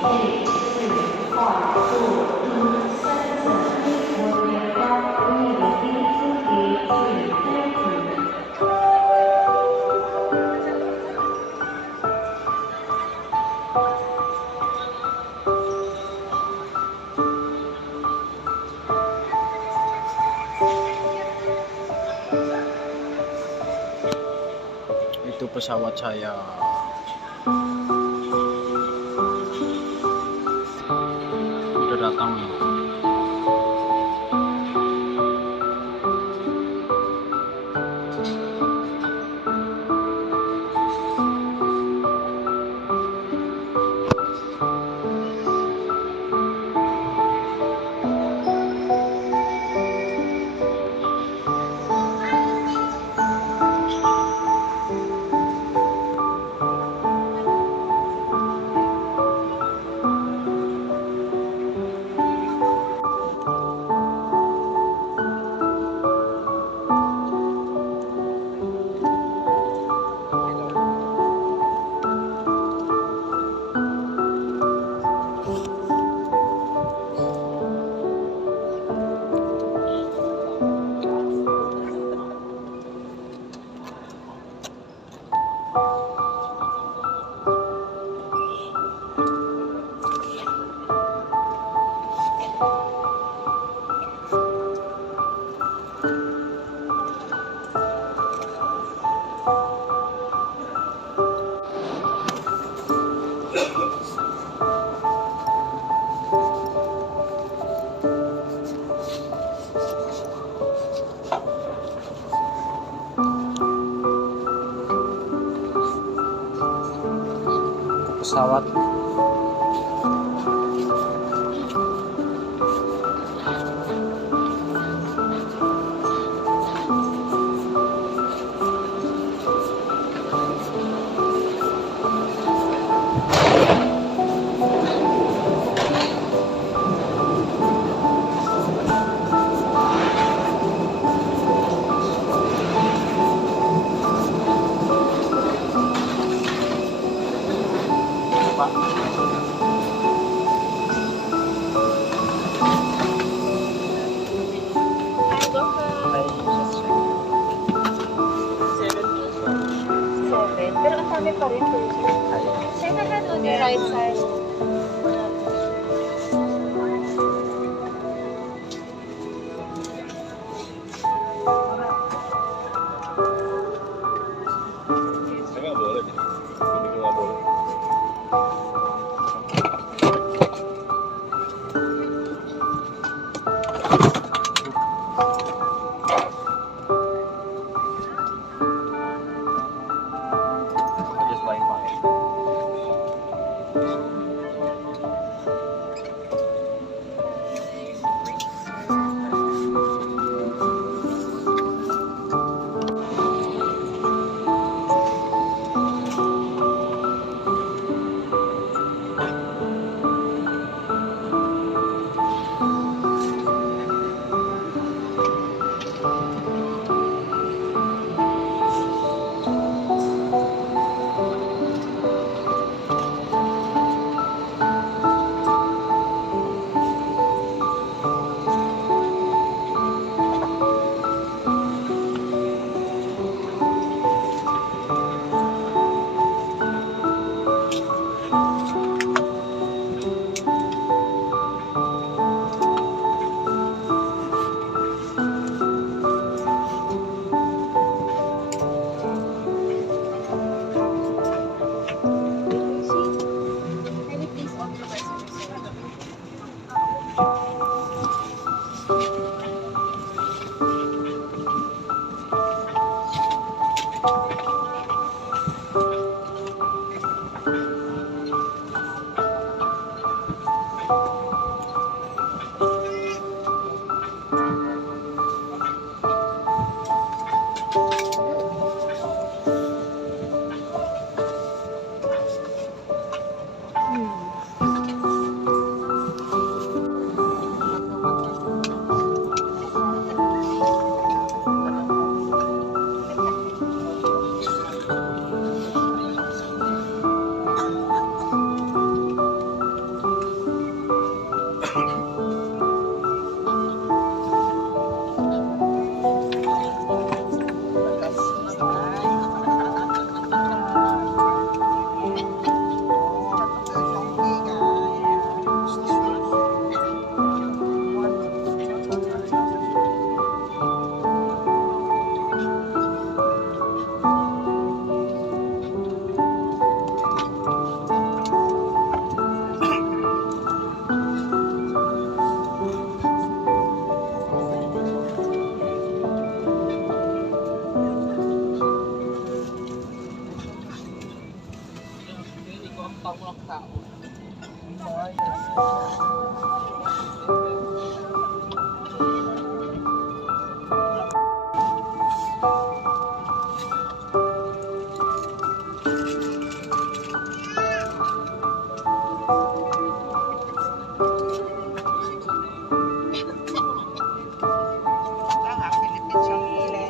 Itu pesawat saya. Udah datang. Pesawat Pak. Pero kasama pa rin po. Say na to the right side. Saya nggak boleh deh. Ini nggak boleh. Just flying by. Philippine siyang hili.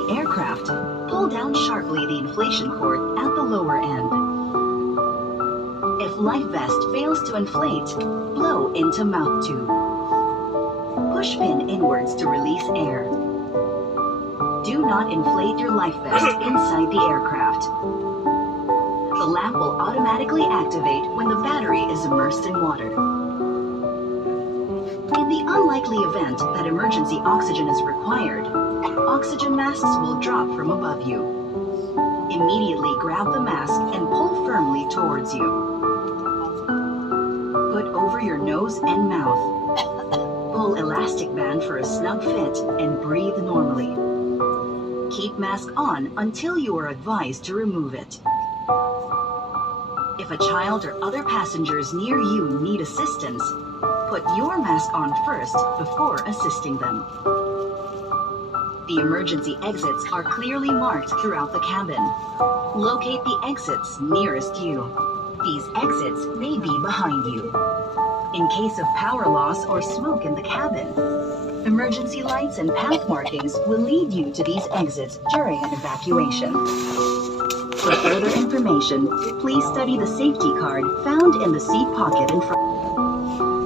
The aircraft, pull down sharply the inflation cord at the lower end. If life vest fails to inflate, blow into mouth tube. Push pin inwards to release air. Do not inflate your life vest inside the aircraft. The lamp will automatically activate when the battery is immersed in water. In the unlikely event that emergency oxygen is required, oxygen masks will drop from above you. Immediately grab the mask and pull firmly towards you. Put over your nose and mouth. Pull elastic band for a snug fit and breathe normally. Keep mask on until you are advised to remove it. If a child or other passengers near you need assistance, put your mask on first before assisting them. The emergency exits are clearly marked throughout the cabin. Locate the exits nearest you. These exits may be behind you. In case of power loss or smoke in the cabin, emergency lights and path markings will lead you to these exits during an evacuation. For further information, please study the safety card found in the seat pocket in front.